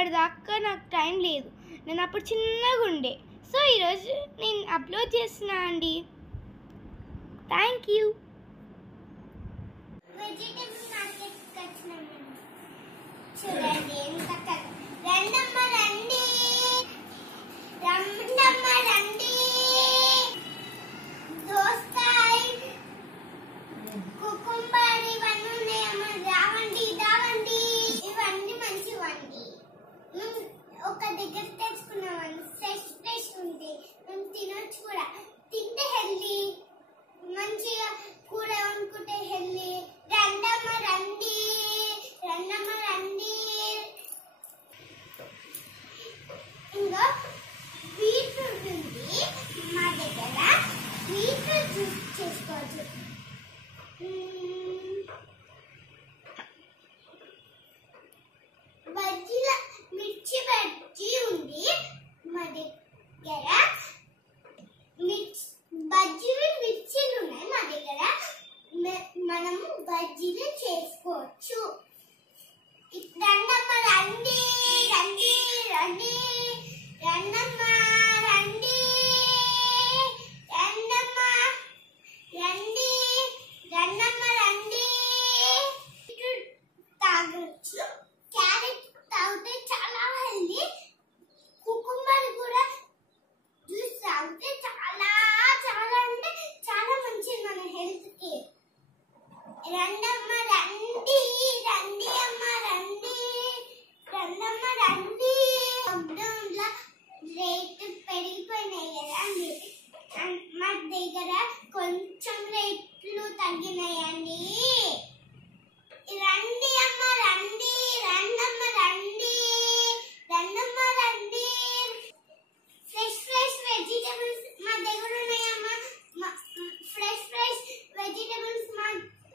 అప్పటిదాకా నాకు టైం లేదు. నేను అప్పుడు చిన్నగా ఉండే. సో ఈరోజు నేను అప్లోడ్ చేస్తున్నా అండి. Thank you. వెజిటేబుల్ మార్కెట్కి వచ్చినాము. చూడండి ఎంత రండమ్మ రండి, రండమ్మ రండి. దోసకాయ, కుకుంబర్ ఇవన్నీ ఉన్నాయమ్మ. రావండి రావండి. ఇవన్నీ మంచివండి. ఒక దగ్గర తెచ్చుకున్నామండి. ఫ్రెష్ ఫ్రెష్ ఉంది. మేము తినొచ్చు కూడా. తింటే హెల్దీ. మంచిగా కూర వండుకుంటే హెల్దీ. రండమ్మ రండి, రండమ్మ రండి. ఇంకా బీట్రూట్ ఉంది మా దగ్గర. బీట్రూట్ జ్యూస్ చేసుకోవచ్చు. బజ్జీల మిర్చి బజ్జీ ఉంది మా దగ్గర. బజ్జీలు మిర్చీలు ఉన్నాయి మా దగ్గర. మనము బజ్జీలు చేసుకోవచ్చు. రండమ్మ రండి, రండి రండి, రండమ్మ రండి, రండమ్మ రండి, రండమ్మ రండి. తాగొచ్చు. క్యారెట్ తాగితే చాలా హెల్దీ. కుకుంబర్ కూడా జ్యూస్ తాగితే చాలా చాలా అంటే చాలా మంచిది మన హెల్త్ కి. రండమ్మ రండి, రండి అమ్మ రండి, రండమ్మ రండి. లాక్డౌన్ లో రేట్ పెరిగిపోయినాయి కదా అండి. మా దగ్గర కొంచెం రేట్లు తగ్గినాయండి. రండి అమ్మ రండి, రండమ్మ రండి, రండమ్మ రండి. ఫ్రెష్ ఫ్రెష్ వెజిటేబుల్స్ మా దగ్గర ఉన్నాయమ్మా. ఫ్రెష్ ఫ్రెష్ వెజిటేబుల్స్ మా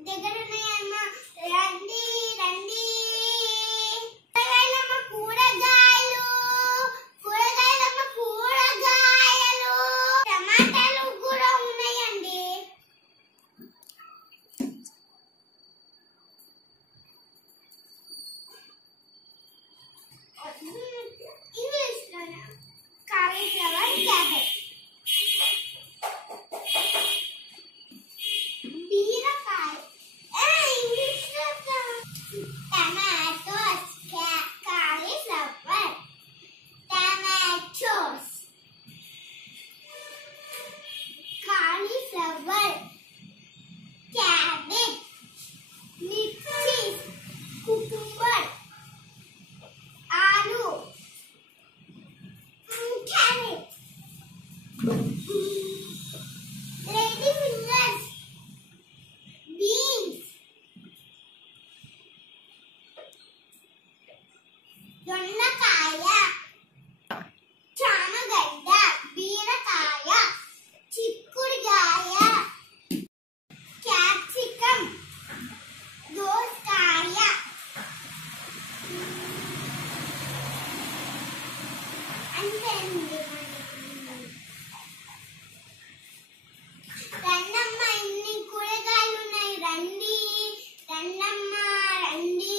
దగ్గర ఉన్నాయమ్మా. రండి రండి. కూరగాయలమ్మ కూరగాయలు, కూరగాయలమ్మ కూరగాయలు. టమాటాలు కూడా ఉన్నాయండి. ఇంగ్లీష్లోనా? కాలీఫ్లవర్, క్యాబేజ్, బీరకాయ. ఇంగ్లీష్లో tomatoes, cauliflower, tomatoes, cauliflower, cabbage, మిర్చి, కుకుంబర్, ఆలు, carrot, lady fingers, beans, దొండకాయ, చామగడ్డ, బీరకాయ, చిక్కుడుకాయ, క్యాప్సికం, దోసకాయ, అంతే అండి. రండమ్మ ఇన్ని కూరగాయలు ఉన్నాయి. రండి రండమ్మ రండి.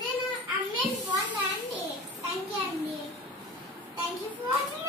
నేను అమ్మేది బాగుందా అండి? థ్యాంక్ యూ అండి. Thank you for watching.